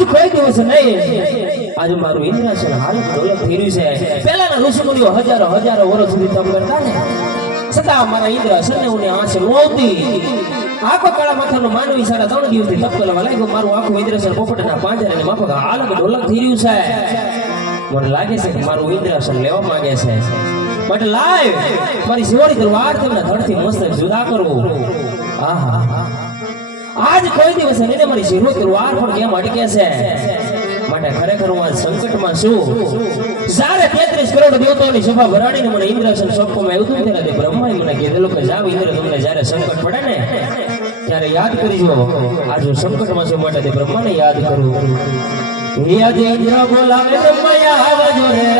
આજ કોઈ દિવસ નહીં. આજ મારું ઇન્દ્રાસન હાલત ડોલક થઈ રહ્યું છે. પહેલાના ઋષિમુનિઓ હજારો હજારો વર્ષ સુધી તપ કરતા ને, છતાં મારા ઇન્દ્રાસનને હું આંચ નહોતી આખો કાળા માથાનો માનવી સાડા ત્રણ દિવસથી તપ કરવા લાગ્યો. મારું આખું ઇન્દ્રાસન પોપટના પાંજરે અને માફક હાલ ડોલક થઈ છે. મને લાગે છે કે મારું ઇન્દ્રાસન લેવા માંગે છે. બટ લાઈવ મારી શિવાળી આ તેમના ધડથી મસ્તક જુદા કરવું આહા. આજ કોઈ દિવસ એને મારી શીરો તલવાર પણ કેમ અટકે છે? માટે ખરેખર હું આ સંકટમાં છું. જ્યારે તેત્રીસ કરોડ દેવતાઓની સભા ભરાડીને મને ઇન્દ્રાસન સોંપવામાં આવ્યું હતું, ત્યારે બ્રહ્માએ મને કીધેલું કે જાવ ઇન્દ્ર, તમને જ્યારે સંકટ પડે ને, ત્યારે યાદ કરીજો. આજ હું સંકટમાં છું માટે તે બ્રહ્માને યાદ કરું. યાદ બોલાવે બ્રહ્મા આવજો રે.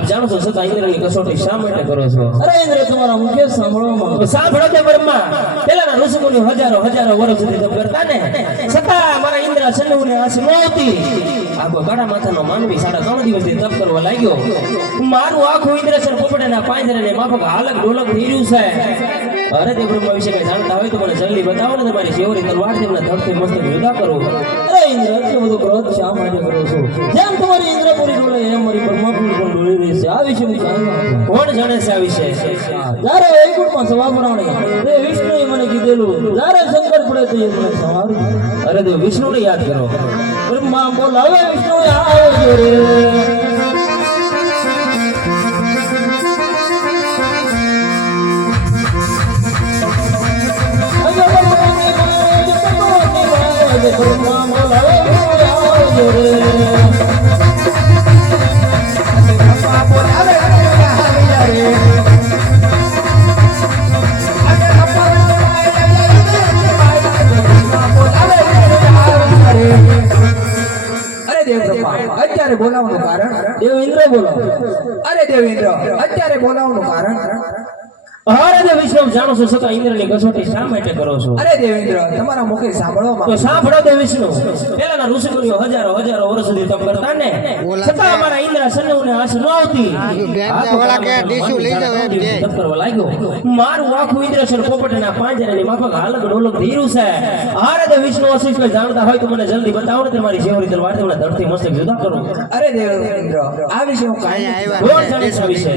આપ જાણો છો છતાં ઇન્દ્રની કસોટી શા માટે કરો છો? અરે ઇન્દ્ર તમારા મુખે સાંભળવામાં તો સાંભળો કે બ્રહ્મા પેલાના ઋષિમુનિઓ હજારો હજારો વર્ષ સુધી તપ કરતા ને છતાં મારા ઇન્દ્ર સન્નુને આંચ નહોતી. આખો કાળા માથાનો માનવી સાડા ત્રણ દિવસથી તપ કરવા લાગ્યો. મારું આખું ઇન્દ્રસન પોપડાના પાંજરાને માફક હાલક ડોલક થઈ રહ્યું છે. અરે તે બ્રહ્મા વિશે કઈ જાણતા હોય તો મને જલ્દી બતાવો ને તમારી શેવરી તલવાર તેમના ધડથી મસ્ત જુદા કરો. અરે ઇન્દ્ર એટલું બધું ક્રોધ શા માટે કરો છો? જેમ તમારી ઇન્દ્રપુરી કોણ જાણે છે આ વિશે જ્યારે વૈકુંઠમાં સભા ભરાણી તે વિષ્ણુએ મને કીધેલું, જ્યારે સંકટ પડે તો મને સંવારું. અરે તો વિષ્ણુને યાદ કરો. બ્રહ્મા બોલાવે વિષ્ણુએ આવજો રે. બ્રહ્મા બોલાવવાનું કારણ? દેવેન્દ્ર બોલાવો. અરે દેવેન્દ્ર અત્યારે બોલાવવાનું કારણ? અરે તે વિષ્ણુ જાણો છો છતાં ઇન્દ્રની કસોટી શા માટે કરો છો? અરે દેવેન્દ્ર તમારા મુખે સાંભળવામાં તો સાંભળો તે વિષ્ણુ. પેલાના ઋષિમુનિઓ હજારો હજારો વર્ષ સુધી તપ કરતા ને છતાં અમારા ઇન્દ્ર સન્નુને આશ ન આવતી વાળા કે ડીશું લઈ જાવ એમ કે. તપ કરવા લાગ્યો. મારું આખું ઇન્દ્રસન પોપટના પાંજરાની માફક હાલક ડોલક ધીરું છે. હારે વિષ્ણુ આશીષ જાણતા હોય તો મને જલ્દી બતાવો ને તમારી જેવરી તલવાર તેમના ધરતી મસ્તક જુદા કરો. અરે દેવ ઇન્દ્ર આ વિશે હું કાંઈ આવ્યા વિશે.